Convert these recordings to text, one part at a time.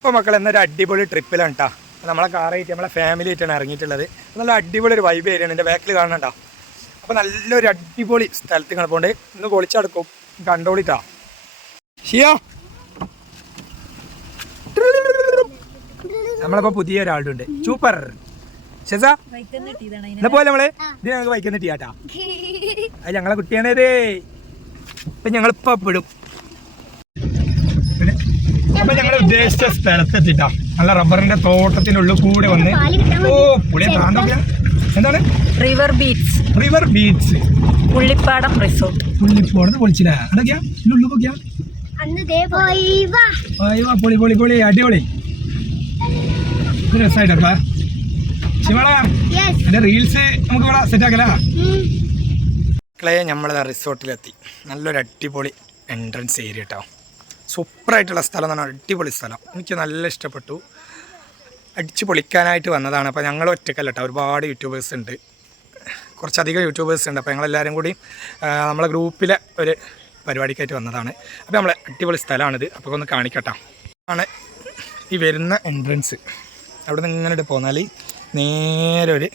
ഇപ്പോൾ മക്കൾ എന്നൊരു അടിപൊളി ട്രിപ്പിലാണ് കേട്ടോ നമ്മളെ കാറായിട്ട് നമ്മളെ ഫാമിലി ആയിട്ടാണ് ഇറങ്ങിയിട്ടുള്ളത്. നല്ല അടിപൊളി ഒരു വൈബ് ഏരിയയാണ് എന്റെ ബാക്കിൽ കാണണട്ടോ അപ്പോൾ നല്ലൊരു അടിപൊളി സ്ഥലത്ത് കിടപ്പുണ്ട് ഇന്ന് പൊളിച്ചടക്കും കണ്ടോളിട്ടാ ഷിയാ? നമ്മളിപ്പോൾ പുതിയ ഒരാളുടെ ഉണ്ട്. സൂപ്പർ ഷെസ? എന്നാ പോലെ നമ്മൾ? ഇത് ഞങ്ങൾക്ക് വൈക്കുന്ന അത് ഞങ്ങളെ കുട്ടിയാണേതേ. ഇപ്പൊ ഞങ്ങളിപ്പോ വിടും. അപ്പൊ ഞങ്ങൾ ഉദ്ദേശിച്ച സ്ഥലത്തെത്തിട്ടാ. നല്ല റബ്ബറിന്റെ തോട്ടത്തിനുള്ളിൽ കൂടെ വന്ന് ഓ പുളിയ പ്രാന്തോക്കിയ എന്താണ്? River beach river beach Pullippadam resort Pullippadam പൊളിച്ചില്ല? ഉള്ളു നോക്കിയാ പൊളി പൊളി പൊളി അടിപൊളി. രസമായിട്ടപ്പാ എന്റെ റീൽസ് നമുക്ക് ഇവിടെ സെറ്റ് ആക്കലാ. ക്ലേ നമ്മൾ റിസോർട്ടിലെത്തി നല്ലൊരു അടിപൊളി എൻട്രൻസ് ഏരിയ കേട്ടോ സൂപ്പറായിട്ടുള്ള സ്ഥലം അടിപൊളി സ്ഥലം. എനിക്ക് നല്ല ഇഷ്ടപ്പെട്ടു. അടിച്ച് പൊളിക്കാനായിട്ട് വന്നതാണ്. അപ്പോൾ ഞങ്ങൾ ഒറ്റക്കല്ല കേട്ടോ. ഒരുപാട് യൂട്യൂബേഴ്സ് ഉണ്ട്. കുറച്ചധികം യൂട്യൂബേഴ്സ് ഉണ്ട്. അപ്പോൾ ഞങ്ങളെല്ലാവരും കൂടി നമ്മളെ ഗ്രൂപ്പിലെ ഒരു പരിപാടിക്കായിട്ട് വന്നതാണ്. അപ്പോൾ നമ്മളെ അടിപൊളി സ്ഥലമാണിത്. അപ്പോൾ ഒന്ന് കാണിക്കട്ടോ. ആണ് ഈ വരുന്ന എൻട്രൻസ് അവിടെ നിന്ന് ഇങ്ങനെ പോന്നാൽ നേരെ ഒരു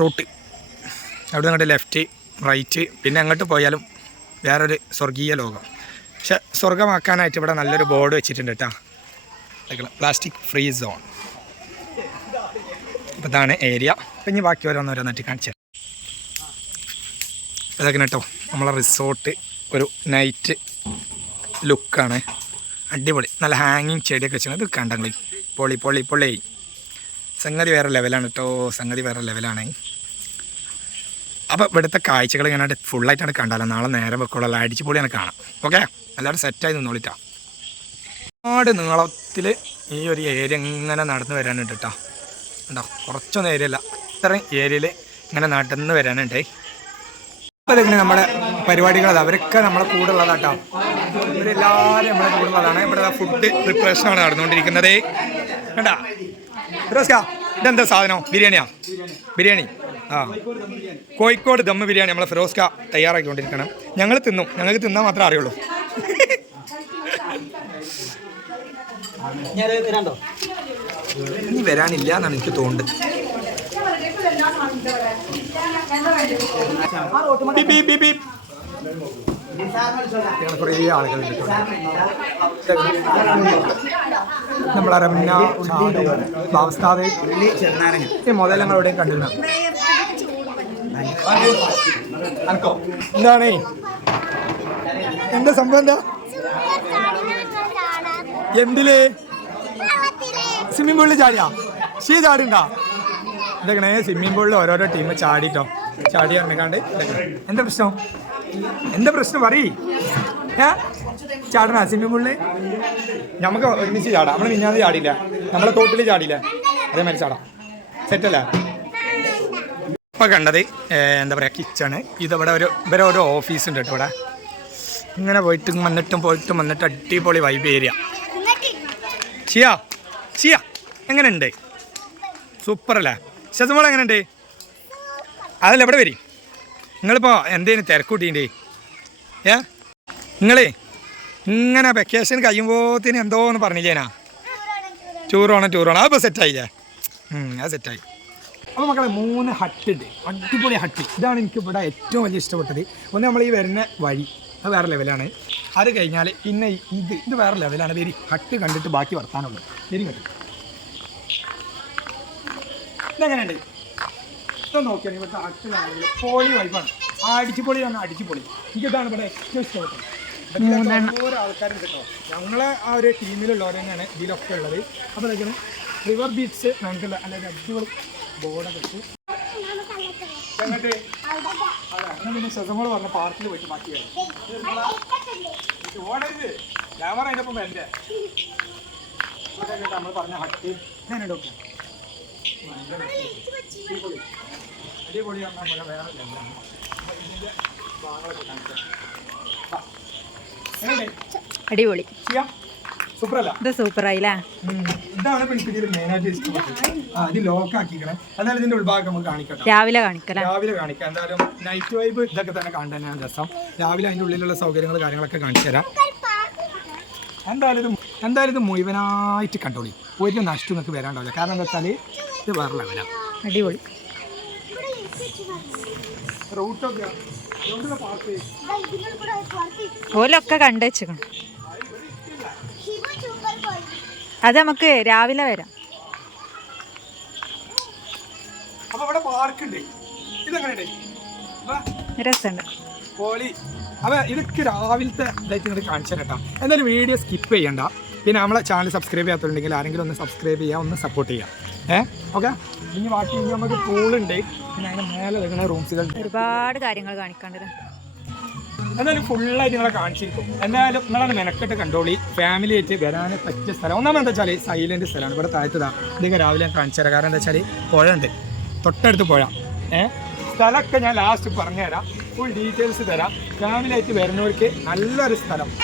റൂട്ട് അവിടെ അങ്ങോട്ട് ലെഫ്റ്റ് റൈറ്റ് പിന്നെ അങ്ങോട്ട് പോയാലും വേറൊരു സ്വർഗീയ ലോകം. പക്ഷെ സ്വർഗമാക്കാനായിട്ട് ഇവിടെ നല്ലൊരു ബോർഡ് വെച്ചിട്ടുണ്ട് കേട്ടോ. പ്ലാസ്റ്റിക് ഫ്രീ സോൺ അപ്പോൾ ഇതാണ് ഏരിയ അപ്പം ഇനി ബാക്കി ഓരോന്നോരോന്നിട്ട് കാണിച്ചു തരാം. ഇതൊക്കെ കേട്ടോ നമ്മളെ റിസോർട്ട് ഒരു നൈറ്റ് ലുക്കാണ് അടിപൊളി നല്ല ഹാങ്ങിങ് ചെടിയൊക്കെ വെച്ചാൽ ഇത് കണ്ടങ്ങളി പൊളി പൊളി പൊളി. സംഗതി വേറെ ലെവലാണ് കേട്ടോ സംഗതി വേറെ ലെവലാണ് അപ്പോൾ ഇവിടുത്തെ കാഴ്ചകൾ ഇങ്ങനെ ഫുള്ളായിട്ടാണ് കണ്ടാലോ. നാളെ നേരം വെക്കുള്ള അടിച്ച് പൊളിയാണ് കാണാം ഓക്കെ എല്ലാവരും സെറ്റായി നിന്നോളിട്ടാ. ഒരുപാട് നീളത്തിൽ ഈ ഒരു ഏരിയ ഇങ്ങനെ നടന്നു വരാനുണ്ട് കേട്ടോ ഉണ്ടോ കുറച്ചൊന്നും ഏരിയ അല്ല അത്രയും ഏരിയയിൽ ഇങ്ങനെ നടന്ന് വരാനുണ്ട്. അപ്പോൾ ഇതിങ്ങനെ നമ്മുടെ പരിപാടികൾ അത് അവരൊക്കെ നമ്മളെ കൂടെ ഉള്ളതാട്ടോ ഇവരെല്ലാവരും നമ്മളെ കൂടെ ഉള്ളതാണ്. ഇവിടെ ഫുഡ് പ്രിപ്പറേഷനാണ് നടന്നുകൊണ്ടിരിക്കുന്നത്. കണ്ടാ? ഫിറോസ്ക ഇതെന്താ സാധനം? ബിരിയാണിയാ? ബിരിയാണി. ആ. കോഴിക്കോട് ദമ്മ് ബിരിയാണി നമ്മളെ ഫിറോസ്ക തയ്യാറാക്കിക്കൊണ്ടിരിക്കണം ഞങ്ങൾ തിന്നും. ഞങ്ങൾക്ക് തിന്നാൽ മാത്രമേ അറിയുള്ളൂ. ഇനി വരാനില്ല എന്നാണ് എനിക്ക് തോന്നുന്നത്. കുറേ. നമ്മളെ റംന ബാവസ്ഥാതെ ഈ കണ്ടിരുന്ന എന്താണ്? എന്താ സംഭവം എന്താ? എന്തിൽ? സ്വിമ്മിംഗ് പൂളിൽ ചാടിയാ? ഷീ ചാടിണ്ടാ? ഇതൊക്കെ സ്വിമ്മിംഗ് പൂളിൽ ഓരോരോ ടീം ചാടിട്ടോ? ചാടി ഇറങ്ങിക്കാണ്ട് എന്താ പ്രശ്നം? എന്താ പ്രശ്നം? പറയ്. ഏ? ചാടണ സ്വിമ്മിംഗ് പൂളിൽ നമുക്ക് ഒരുമിച്ച് ചാടാം. നമ്മൾ മിന്നാതെ ചാടിയില്ല നമ്മളെ തോട്ടിൽ ചാടിയില്ല അതേമാതിരി ചാടാം. സെറ്റല്ലേ ഇപ്പൊ കണ്ടത് എന്താ പറയാ കിച്ചണ് ഇതിവിടെ ഒരു ഇവരെ ഒരു ഓഫീസ് ഉണ്ട് കേട്ടോ ഇവിടെ. ഇങ്ങനെ പോയിട്ട് വന്നിട്ടും പോയിട്ടും വന്നിട്ട് അടിപൊളി വൈബ് ഏരിയ ചിയ ചിയ എങ്ങനെയുണ്ട്? സൂപ്പർ അല്ലേ? ശതമോൾ എങ്ങനെയുണ്ട്? അതല്ല എവിടെ വരും? നിങ്ങളിപ്പോൾ എന്തേലും തിരക്കൂട്ടിണ്ടേ ഏ? നിങ്ങളേ ഇങ്ങനെ വെക്കേഷൻ കഴിയുമ്പോഴത്തേന് എന്തോന്ന് പറഞ്ഞില്ലേനാ? ടൂർ വേണം ടൂർ അതിപ്പോൾ സെറ്റായില്ലേ അത് സെറ്റായി അപ്പോൾ മക്കളെ മൂന്ന് ഹട്ടുണ്ട് അടിപൊളി ഹട്ട്. ഇതാണ് എനിക്ക് ഇവിടെ ഏറ്റവും വലിയ ഇഷ്ടപ്പെട്ടത്. ഒന്ന് നമ്മൾ ഈ വരുന്ന വഴി അത് വേറെ ലെവലാണ് അത് കഴിഞ്ഞാൽ പിന്നെ ഇത് ഇത് വേറെ ലെവലാണ് വരി ഹട്ട് കണ്ടിട്ട് ബാക്കി വർത്താനുള്ളൂ വരി കണ്ടു ഇതെങ്ങനെയുണ്ട്? ഇത് നോക്കിയാണ് ഇവിടുത്തെ ഹട്ടിലാണെങ്കിൽ പോളി വൈബാണ് ആ അടിച്ചുപൊളി ആണ് അടിച്ചുപൊളി. എനിക്കിതാണ് ഇവിടെ ഏറ്റവും ഇഷ്ടപ്പെട്ടത്. ഓരോ ആൾക്കാരുണ്ട് കേട്ടോ. ഞങ്ങളെ ആ ഒരു ടീമിലുള്ളവർ തന്നെയാണ് ഇതിലൊക്കെ ഉള്ളത്. അപ്പോൾ ഇതൊക്കെയാണ്. റിവർ ബീച്ച് ഞങ്ങൾക്ക് അല്ലെങ്കിൽ അടിപൊളി ബോർഡൊക്കെ വെച്ച് പിന്നെ ശതമോൾ പറഞ്ഞ പാർക്കിൽ പോയിട്ട് ബാക്കിയാണ് ഓടരുത്. ക്യാമറ അതിന്റെ ഒപ്പം വരണ്ടേ. നമ്മൾ പറഞ്ഞ ഹട്ട്. ഞാനുണ്ട് ഓക്കെ അടിപൊളി. പോലെ വേറെ ഇതിന്റെ ഭാഗങ്ങളൊക്കെ കാണിക്കാം. അടിപൊളി. ചെയ്യാം. ഇത് സൂപ്പറായില്ലേ. ഇതാണ് ഇതിൽ മെയിനായിട്ട് ഇഷ്ടപ്പെട്ടത്. ഇത് ലോക്ക് ആക്കിക്കണേ എന്നാലും ഇതിന്റെ ഉൾഭാഗം നമുക്ക് കാണിക്കട്ടെ. രാവിലെ കാണിക്കാം രാവിലെ കാണിക്കാം. എന്തായാലും നൈറ്റ് വൈബ് ഇതൊക്കെ തന്നെ കാണാൻ രസം. രാവിലെ അതിന്റെ ഉള്ളിലുള്ള സൗകര്യങ്ങൾ കാര്യങ്ങളൊക്കെ കാണിച്ചു തരാം. എന്തായാലും ഇത് എന്തായാലും ഇത് മുഴുവനായിട്ട് കണ്ടോളി. ഒരു നഷ്ടം നിങ്ങൾക്ക് വരാണ്ടാവില്ല. കാരണം എന്താ വെച്ചാൽ ഇത് വേറെ ലെവലാണ് അടിപൊളി. റൂട്ടൊക്കെ ഓലൊക്കെ കണ്ടുവെച്ചിക്കണം അത് നമുക്ക് രാവിലെ വരാം. രസമുണ്ട്. അപ്പോൾ ഇതൊക്കെ രാവിലത്തെ ഇതായിട്ട് നിങ്ങൾ കാണിച്ചു കേട്ടോ. എന്തായാലും വീഡിയോ സ്കിപ്പ് ചെയ്യണ്ട. പിന്നെ നമ്മളെ ചാനൽ സബ്സ്ക്രൈബ് ചെയ്യാത്തുണ്ടെങ്കിൽ ആരെങ്കിലും ഒന്ന് സബ്സ്ക്രൈബ് ചെയ്യുക ഒന്ന് സപ്പോർട്ട് ചെയ്യാം. ഏഹ് ഓക്കെ? ഇനി ബാക്കി ഇനി നമുക്ക് പൂളുണ്ട് പിന്നെ അതിന് മേലെ റൂംസുകൾ ഒരുപാട് കാര്യങ്ങൾ കാണിക്കാണ്ട് എന്തായാലും ഫുള്ളായിട്ട് നിങ്ങളെ കാണിച്ചിരിക്കും. എന്തായാലും നിങ്ങളാണ് മെനക്കെട്ട് കണ്ടോളി. ഫാമിലി ആയിട്ട് വരാൻ പറ്റിയ സ്ഥലം. ഒന്നാമത് എന്താ വെച്ചാൽ സൈലന്റ് സ്ഥലമാണ്. ഇവിടെ താഴ്ത്തതാ. ഇതൊക്കെ രാവിലെ കാണിച്ചു തരാം. കാരണം എന്താ വെച്ചാൽ പുഴ ഉണ്ട്. തൊട്ടടുത്ത് പുഴ. ഏഹ് സ്ഥലമൊക്കെ ഞാൻ ലാസ്റ്റ് പറഞ്ഞുതരാം. ഫുൾ ഡീറ്റെയിൽസ് തരാം. ഫാമിലി ആയിട്ട് വരുന്നവർക്ക് നല്ലൊരു സ്ഥലം.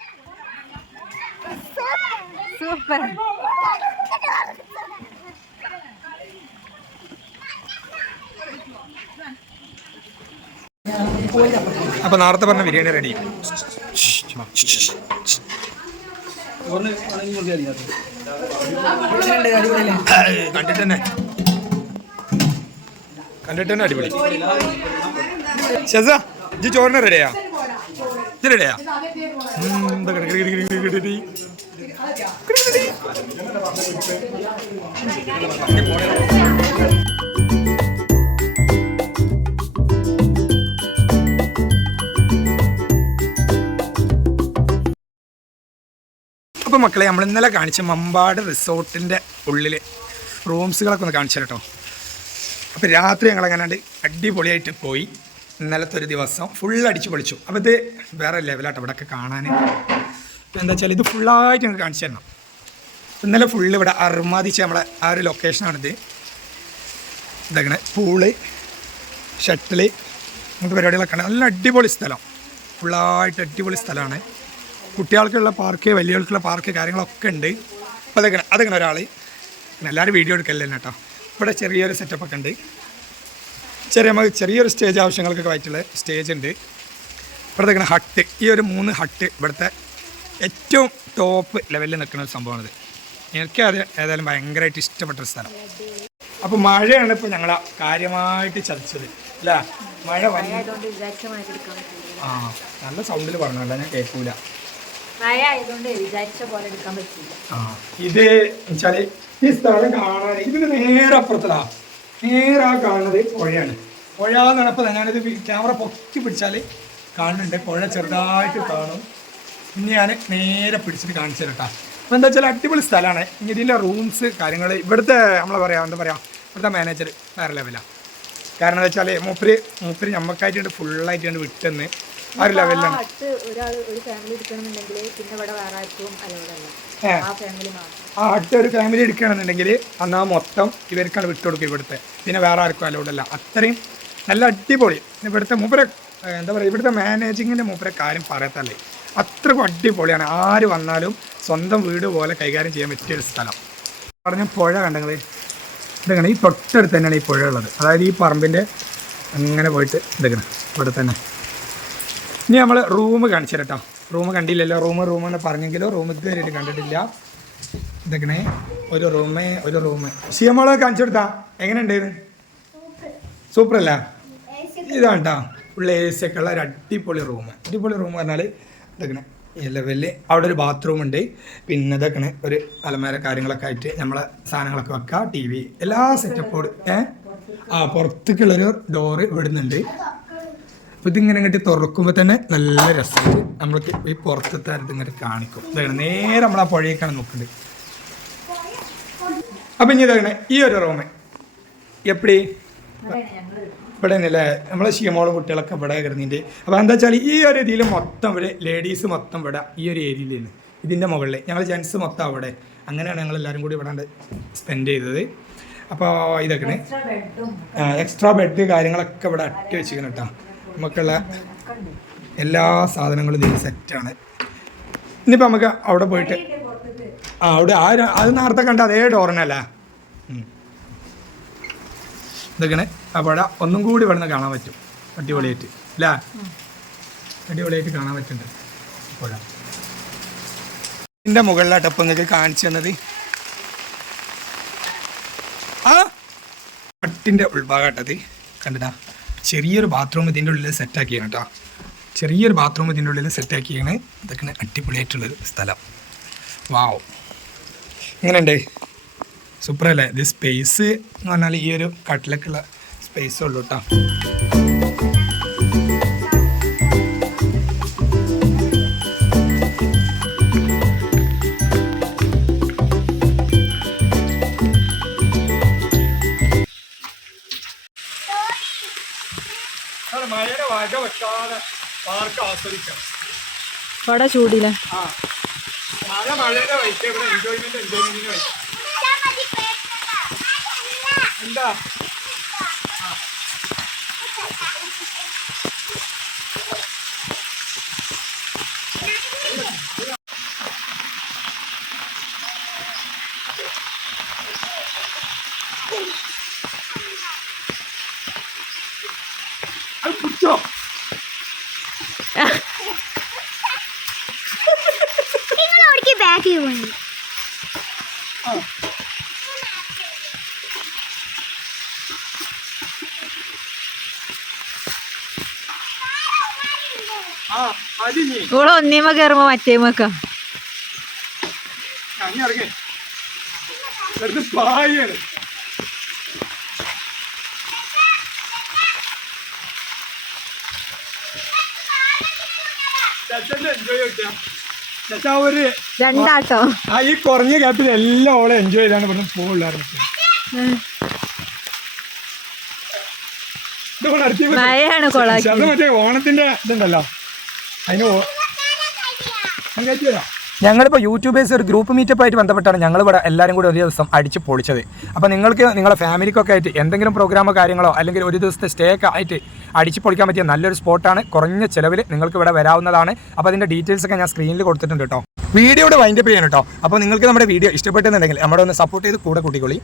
സൂപ്പർ. അപ്പൊ നേരത്തെ പറഞ്ഞ ബിരിയാണി റെഡി കണ്ടിട്ട് തന്നെ കണ്ടിട്ട് തന്നെ അടിപൊളി. ഷെസ ഇജ്ജ് ചോറിന് റെഡിയാ ഇത് റെഡിയാ അപ്പോൾ മക്കളെ നമ്മൾ ഇന്നലെ കാണിച്ച മമ്പാട് റിസോർട്ടിന്റെ ഉള്ളിൽ റൂംസുകളൊക്കെ ഒന്ന് കാണിച്ചു കേട്ടോ അപ്പോൾ രാത്രി ഞങ്ങൾ അങ്ങനെ അടിപൊളിയായിട്ട് പോയി. ഇന്നലത്തെ ഒരു ദിവസം ഫുൾ അടിച്ചു പൊളിച്ചു. അപ്പോൾ ഇത് വേറെ ലെവലാട്ടോ ഇവിടെയൊക്കെ കാണാൻ എന്താ വെച്ചാൽ ഇത് ഫുള്ളായിട്ട് ഞങ്ങൾ കാണിച്ചു തരണം. ഇന്നലെ ഫുള്ള് ഇവിടെ അർമാദിച്ച് നമ്മളെ ആ ഒരു ലൊക്കേഷനാണിത് ഇതങ്ങനെ പൂൾ ഷട്ടിൽ അങ്ങനത്തെ പരിപാടികളൊക്കെ ഉണ്ട്. നല്ല അടിപൊളി സ്ഥലം. ഫുള്ളായിട്ട് അടിപൊളി സ്ഥലമാണ്. കുട്ടികൾക്കുള്ള പാർക്ക് വലിയവർക്കുള്ള പാർക്ക് കാര്യങ്ങളൊക്കെ ഉണ്ട്. അപ്പോൾ അതങ്ങനെ അതങ്ങനെ ഒരാൾ എല്ലാവരും വീഡിയോ എടുക്കല്ലേ കേട്ടോ ഇവിടെ ചെറിയൊരു സെറ്റപ്പ് ഒക്കെ ഉണ്ട്. ചെറിയ നമുക്ക് ചെറിയൊരു സ്റ്റേജ് ആവശ്യങ്ങൾക്കൊക്കെ ആയിട്ടുള്ള സ്റ്റേജ് ഉണ്ട്. ഇവിടെ ഹട്ട് ഈ ഒരു മൂന്ന് ഹട്ട് ഇവിടുത്തെ ഏറ്റവും ടോപ്പ് ലെവലിൽ നിൽക്കുന്ന ഒരു സംഭവമാണിത്. എനിക്ക് അത് ഏതായാലും ഭയങ്കരമായിട്ട് ഇഷ്ടപ്പെട്ട ഒരു സ്ഥലം. അപ്പോൾ മഴയാണ് ഇപ്പോൾ ഞങ്ങൾ കാര്യമായിട്ട് ചതിച്ചത് അല്ല? മഴ ആ നല്ല സൗണ്ടിൽ പറഞ്ഞല്ല ഞാൻ കേൾക്കൂല ആ ഇത് വെച്ചാൽ ഈ സ്ഥലം കാണാൻ ഇതിന് നേരെ അപ്പുറത്തതാ. നേരെ ആ കാണുന്നത് പുഴയാണ്. പുഴ നടപ്പത് ഞാനിത് ക്യാമറ പൊക്കി പിടിച്ചാൽ കാണുന്നുണ്ട്. പുഴ ചെറുതായിട്ട് കാണും. ഇനി ഞാൻ നേരെ പിടിച്ചിട്ട് കാണിച്ചു തരട്ടാ അപ്പോൾ എന്താ വെച്ചാൽ അടിപൊളി സ്ഥലമാണ് ഇതിന്റെ റൂംസ് കാര്യങ്ങൾ ഇവിടുത്തെ നമ്മൾ പറയാം എന്താ പറയുക ഇവിടുത്തെ മാനേജർ വേറെ ലെവലാണ് കാരണം എന്താ വെച്ചാൽ മൂപ്പര് മൂപ്പര് ഞമ്മക്കായിട്ട് ഫുള്ളായിട്ട് വിട്ടെന്ന്. ആ ഒരു ലെവലിലാണ് വേറെ ആ അടുത്ത ഒരു ഫാമിലി എടുക്കുകയാണെന്നുണ്ടെങ്കിൽ അന്നാ മൊത്തം ഇവർക്കാണ് വിട്ടുകൊടുക്കുക ഇവിടുത്തെ. പിന്നെ വേറെ ആർക്കും അലോഡല്ല അത്രയും നല്ല അടിപൊളി. ഇവിടുത്തെ മൂപ്പരെ എന്താ പറയുക ഇവിടുത്തെ മാനേജിങ്ങിന്റെ മൂപ്പരെ കാര്യം പറയത്തല്ലേ. അത്രക്കും അടിപൊളിയാണ്. ആര് വന്നാലും സ്വന്തം വീട് പോലെ കൈകാര്യം ചെയ്യാൻ പറ്റിയ ഒരു സ്ഥലം. പറഞ്ഞ പുഴ കണ്ടെങ്കിൽ ഇതെങ്ങനെ? ഈ തൊട്ടടുത്ത് തന്നെയാണ് ഈ പുഴ ഉള്ളത്. അതായത് ഈ പറമ്പിന്റെ അങ്ങനെ പോയിട്ട് ഇതെങ്ങനെ? ഇവിടെ തന്നെ. ഇനി നമ്മൾ റൂം കാണിച്ചു തരട്ടോ കേട്ടോ. റൂം കണ്ടില്ലല്ലോ? റൂം റൂം എന്ന് പറഞ്ഞെങ്കിലും റൂം ഇതുവരെയായിട്ട് കണ്ടിട്ടില്ല. ഇതെങ്ങനെ? ഒരു റൂമ് ഒരു റൂമ് റൂം സിയമ്മളെ കാണിച്ചു കൊടുത്താ. എങ്ങനെ ഉണ്ടായിരുന്നു സൂപ്പർ അല്ല? ഇതാണ് കേട്ടോ. ഫുൾ എ സി ഒക്കെ ഉള്ള ഒരു അടിപൊളി റൂം. അടിപൊളി റൂം പറഞ്ഞാൽ ഇതൊക്കെ ഈ ലെവലിൽ അവിടെ ഒരു ബാത്റൂം ഉണ്ട്. പിന്നെ ഇതൊക്കെ ഒരു അലമാര കാര്യങ്ങളൊക്കെ ആയിട്ട് നമ്മളെ സാധനങ്ങളൊക്കെ വെക്കാം ടി വി എല്ലാ സെറ്റപ്പോട് ഏഹ് ആ പുറത്തേക്കുള്ളൊരു ഡോറ് വിടുന്നുണ്ട് അപ്പോൾ ഇതിങ്ങനെ ഇങ്ങോട്ട് തുറക്കുമ്പോൾ തന്നെ നല്ല രസമുണ്ട് നമ്മൾക്ക് ഈ പുറത്തത്തെ ഇതിങ്ങനെ കാണിക്കും. ഇതാണ് നേരെ നമ്മൾ ആ പുഴയേക്കാണ് നോക്കുന്നത് അപ്പം ഇനി ഇതാണ് ഈ ഒരു റൂമ് എപ്പടി? ഇവിടെ അല്ലേ നമ്മളെ ശിയമോളും കുട്ടികളൊക്കെ ഇവിടെ കിടന്നിട്ട്. അപ്പോൾ എന്താ വെച്ചാൽ ഈ ഒരു ഇതിൽ മൊത്തം ഇവിടെ ലേഡീസ് മൊത്തം ഇവിടെ ഈ ഒരു ഏരിയയിലാണ്. ഇതിന്റെ മുകളിൽ ഞങ്ങൾ ജെൻസ് മൊത്തം അവിടെ. അങ്ങനെയാണ് ഞങ്ങൾ എല്ലാവരും കൂടി ഇവിടെ സ്പെൻഡ് ചെയ്തത്. അപ്പോൾ ഇതൊക്കെയാണ്. എക്സ്ട്രാ ബെഡ് കാര്യങ്ങളൊക്കെ ഇവിടെ അട്ടി വെച്ചിരിക്കണം കേട്ടോ നമുക്കുള്ള എല്ലാ സാധനങ്ങളും ഇതിൽ സെറ്റാണ് ഇനിയിപ്പോൾ നമുക്ക് അവിടെ പോയിട്ട് ആ അവിടെ ആ അത് നേരത്തെ കണ്ട അതേ ഡോറിനല്ല ഉം. അപ്പോൾ ഒന്നും കൂടി ഇവിടുന്ന് കാണാൻ പറ്റും. അടിപൊളിയായിട്ട്. അല്ല അടിപൊളിയായിട്ട് കാണാൻ പറ്റുന്നുണ്ട്. പുഴ ഇതിന്റെ മുകളിലായിട്ട് നിങ്ങൾക്ക് കാണിച്ചു തന്നത്. ആ? പട്ടിന്റെ കണ്ടതാ? ചെറിയൊരു ബാത്റൂം ഇതിന്റെ ഉള്ളിൽ സെറ്റാക്കിയാണ് കേട്ടോ ചെറിയൊരു ബാത്റൂം ഇതിന്റെ ഉള്ളിൽ സെറ്റാക്കിയാണ് ഇതൊക്കെ അടിപൊളിയായിട്ടുള്ളൊരു സ്ഥലം. വാവ്. എങ്ങനെയുണ്ട് സൂപ്പറല്ലേ? ഇത് സ്പേസ് എന്ന് പറഞ്ഞാൽ ഈ ഒരു കട്ടിലൊക്കെയുള്ള സ്പേസ് ഉള്ളൂ കേട്ടോ മഴയുടെ വക വെക്കാതെ പാർക്ക് ആസ്വദിക്കാം. ഇവിടെ ചൂടില്ല ആ. മഴ മഴയുടെ വൈക്ക് ഇവിടെ എൻജോയ്മെന്റ് എൻജോയ്മെന്റിന് വൈക്ക് എന്താ? പിടിച്ചോ നിങ്ങൾ ഓടിക്ക് ബാക്ക് പോയി ഇവിടെ ഒന്നീമ കയറുമ്പോ മറ്റേമക്ക. അങ്ങനെ ഇറങ്ങി. എൻജോയ് ഒരു രണ്ടാട്ടോ. ആ ഈ കുറഞ്ഞ ഗ്യാപ്പിൽ എല്ലാം ഓളെ എൻജോയ് ചെയ്താണ് പറഞ്ഞു പോകുള്ളായിരുന്നു മറ്റേ ഓണത്തിന്റെ ഇതുണ്ടല്ലോ. അതിന് ഓ- തരാം. ഞങ്ങളിപ്പോൾ യൂട്യൂബേഴ്സ് ഒരു ഗ്രൂപ്പ് മീറ്റപ്പ് ആയിട്ട് ബന്ധപ്പെട്ടാണ് ഞങ്ങളിവിടെ എല്ലാവരും കൂടി ഒരു ദിവസം അടിച്ച് പൊളിച്ചത്. അപ്പോൾ നിങ്ങൾക്ക് നിങ്ങളെ ഫാമിലിക്കൊക്കെ ആയിട്ട് എന്തെങ്കിലും പ്രോഗ്രാമോ കാര്യങ്ങളോ അല്ലെങ്കിൽ ഒരു ദിവസത്തെ സ്റ്റേ ഒക്കെ ആയിട്ട് അടിച്ച് പൊളിക്കാൻ പറ്റിയ നല്ലൊരു സ്പോട്ടാണ് കുറഞ്ഞ ചിലവിൽ നിങ്ങൾക്ക് ഇവിടെ വരാവുന്നതാണ്. അപ്പോൾ അതിന്റെ ഡീറ്റെയിൽസ് ഒക്കെ ഞാൻ സ്ക്രീനിൽ കൊടുത്തിട്ടുണ്ട് കേട്ടോ വീഡിയോയുടെ വൈൻഡപ്പ് ചെയ്യാൻ കേട്ടോ അപ്പോൾ നിങ്ങൾക്ക് നമ്മുടെ വീഡിയോ ഇഷ്ടപ്പെട്ടെന്നുണ്ടെങ്കിൽ നമ്മുടെ ഒന്ന് സപ്പോർട്ട് ചെയ്ത് കൂടെ കൂട്ടിക്കൊള്ളി